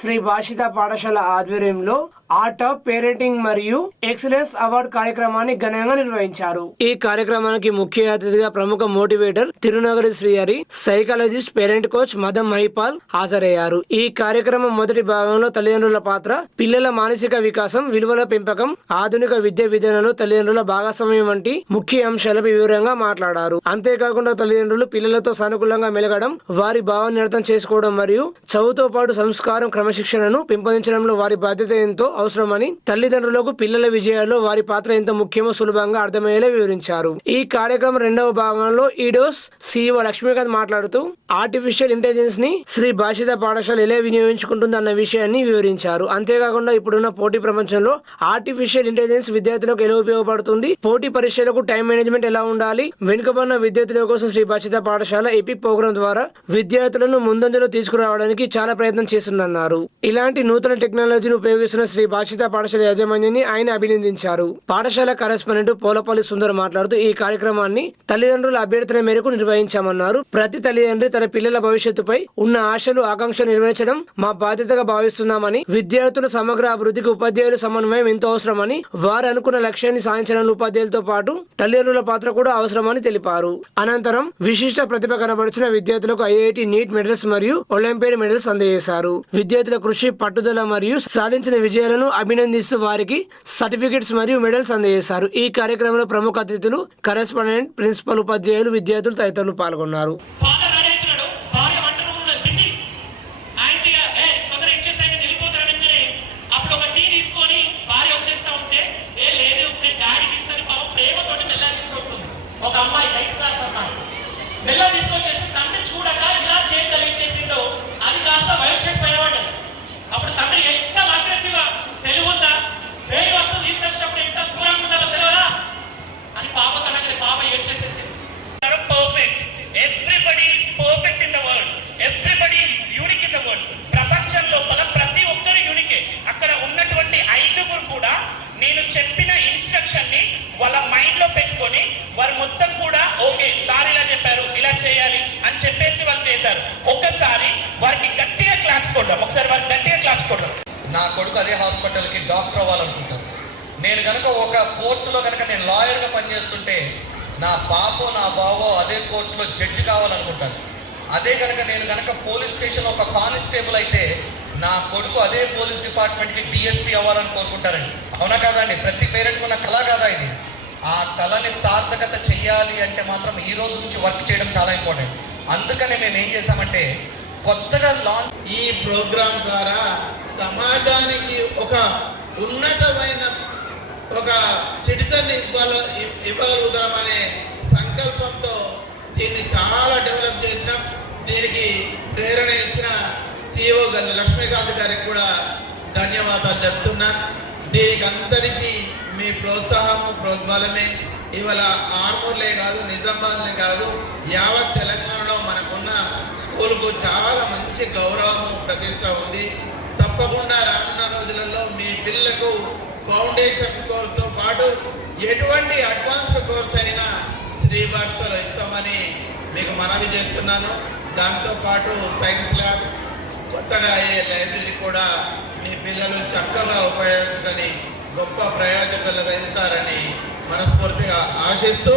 శ్రీ భాషిత పాఠశాల ఆధ్వర్యంలో art of parenting మరియు ఎక్సలెన్స్ అవార్డు కార్యక్రమాన్ని ఘనంగా నిర్వహించారు. ఈ కార్యక్రమానికి ముఖ్య అతిథిగా ప్రముఖ motivator Tirunagari Srihari, psychologist, parent coach మదం మహిపాల్ హాజరయ్యారు. ఈ కార్యక్రమం మొదటి భాగంలో తల్లిదండ్రుల పాత్ర, పిల్లల మానసిక వికాసం, విలువల పెంపకం, ఆధునిక విద్యా విధానంలో తల్లిదండ్రుల భాగస్వామ్యం వంటి ముఖ్య అంశాలపై వివరంగా మాట్లాడారు. అంతేకాకుండా తల్లిదండ్రులు పిల్లలతో సానుకూలంగా మెలగడం, వారి భావాన్ని అర్థం చేసుకోవడం మరియు చదువుతో పాటు సంస్కారం, క్రమశిక్షణను పెంపొందించడంలో వారి బాధ్యత ఎంతో అవసరమని, తల్లిదండ్రులకు పిల్లల విజయాల్లో వారి పాత్ర ఎంత ముఖ్యమో సులభంగా అర్థమయ్యేలా వివరించారు. ఈ కార్యక్రమం రెండవ భాగంలో ఈడోస్ CEO లక్ష్మీకాంత్ మాట్లాడుతూ ఆర్టిఫిషియల్ ఇంటెలిజెన్స్ ని శ్రీ భాషిత పాఠశాల ఎలా వినియోగించుకుంటుంది అన్న విషయాన్ని వివరించారు. అంతేకాకుండా ఇప్పుడున్న పోటీ ప్రపంచంలో ఆర్టిఫిషియల్ ఇంటెలిజెన్స్ విద్యార్థులకు ఎలా ఉపయోగపడుతుంది, పోటీ పరీక్షలకు టైం మేనేజ్మెంట్ ఎలా ఉండాలి, వెనుకబడిన విద్యార్థుల కోసం శ్రీ భాషిత పాఠశాల ఎపిక్ ప్రోగ్రాం ద్వారా విద్యార్థులను ముందంజలో తీసుకురావడానికి చాలా ప్రయత్నం చేస్తుందన్నారు. ఇలాంటి నూతన టెక్నాలజీని ఉపయోగిస్తున్న శ్రీ భాషిత పాఠశాల యాజమాన్యాన్ని ఆయన అభినందించారు. పాఠశాల కరెస్పాండెంట్ పోలపల్లి సుందర్ మాట్లాడుతూ ఈ కార్యక్రమాన్ని తల్లిదండ్రుల అభ్యర్థన మేరకు నిర్వహించామన్నారు. ప్రతి తల్లిదండ్రి తన పిల్లల భవిష్యత్తుపై ఉన్న ఆశలు, ఆకాంక్షలు నెరవేర్చడం మా బాధ్యతగా భావిస్తున్నామని, విద్యార్థుల సమగ్ర అభివృద్ధికి ఉపాధ్యాయుల సమన్వయం ఎంతో అవసరమని, వారు అనుకున్న లక్ష్యాన్ని సాధించడంలో ఉపాధ్యాయులతో పాటు తల్లిదండ్రుల పాత్ర కూడా అవసరమని తెలిపారు. అనంతరం విశిష్ట ప్రతిభ కనబరిచిన విద్యార్థులకు IIT నీట్ మెడల్స్ మరియు ఒలింపియాడ్ మెడల్స్ అందజేశారు. విద్యార్థుల కృషి, పట్టుదల మరియు సాధించిన విజయాలను అభినందిస్తూ వారికి సర్టిఫికెట్స్ మరియు మెడల్స్ అందజేశారు. ఈ కార్యక్రమంలో ప్రముఖ అతిథులు, కరెస్పాండెంట్, ప్రిన్సిపల్, ఉపాధ్యాయులు, విద్యార్థులు తదితరులు పాల్గొన్నారు. అప్పుడు తండ్రి ఎంత అగ్రెసివ్ గా తెలుగుందా వేడి వస్తువు తీసుకొచ్చినప్పుడు ఎంత దూరంగా ఉండాలో తెలియదా అని పాప తనకి పాప ఏడ్చేసేసింది. Perfect, everybody is perfect in the world, everybody is unique in the world. ప్రపంచం లోపల ప్రతి ఒక్కరు యూనికే. అక్కడ ఉన్నటువంటి 5గురు కూడా నేను చెప్పిన ఇన్స్ట్రక్షన్ ని వాళ్ళ మైండ్ లో పెట్టుకొని వారు మొత్తం కూడా ఓకే సార్ ఇలా చెప్పారు, ఇలా చేయాలి అని చెప్పేసి వాళ్ళు చేశారు. ఒక్కసారి వారికి గట్టిగా క్లాప్స్ కొడదాం. ఒకసారి వారికి గట్టిగా క్లాప్స్ కొడదాం. నా కొడుకు అదే హాస్పిటల్కి డాక్టర్ అవ్వాలనుకుంటాను. నేను కనుక ఒక కోర్టులో కనుక నేను లాయర్గా పనిచేస్తుంటే నా పాపో నా బావో అదే కోర్టులో జడ్జి కావాలనుకుంటాను. అదే కనుక నేను కనుక పోలీస్ స్టేషన్ ఒక కానిస్టేబుల్ అయితే నా కొడుకు అదే పోలీస్ డిపార్ట్మెంట్కి DSP అవ్వాలని కోరుకుంటారండి. అవునా కాదండి? ప్రతి పేరెంట్కి ఉన్న కళ కాదా ఇది? ఆ కళని సార్థకత చెయ్యాలి అంటే మాత్రం ఈ రోజు నుంచి వర్క్ చేయడం చాలా ఇంపార్టెంట్. అందుకనే మేము ఏం చేసామంటే కొత్తగా లాంచ్ ఈ ప్రోగ్రాం ద్వారా సమాజానికి ఒక ఉన్నతమైన ఒక సిటిజన్ ఇవ్వగలుగుతామనే సంకల్పంతో దీన్ని చాలా డెవలప్ చేసినాం. దీనికి ప్రేరణ ఇచ్చిన CEO లక్ష్మీకాంత్ గారికి కూడా ధన్యవాదాలు చెప్తున్నాను. దీనికి అందరికీ మీ ప్రోత్సాహము, ప్రోద్బలమే. ఇవాళ ఆర్మూర్లే కాదు, నిజామాబాద్లే కాదు, యావత్ తెలంగాణలో మనకున్న స్కూల్కు చాలా మంచి గౌరవము, ప్రతిష్ట ఉంది. తప్పకుండా రానున్న రోజులలో మీ పిల్లలకు ఫౌండేషన్ కోర్సుతో పాటు ఎటువంటి అడ్వాన్స్డ్ కోర్స్ అయినా శ్రీ భాషలో ఇస్తామని మీకు మనవి చేస్తున్నాను. దాంతోపాటు సైన్స్ ల్యాబ్, కొత్తగా అయ్యే లైబ్రరీ కూడా మీ పిల్లలు చక్కగా ఉపయోగించుకొని గొప్ప ప్రయోజకులు వెళ్తారని మనస్ఫూర్తిగా ఆశిస్తూ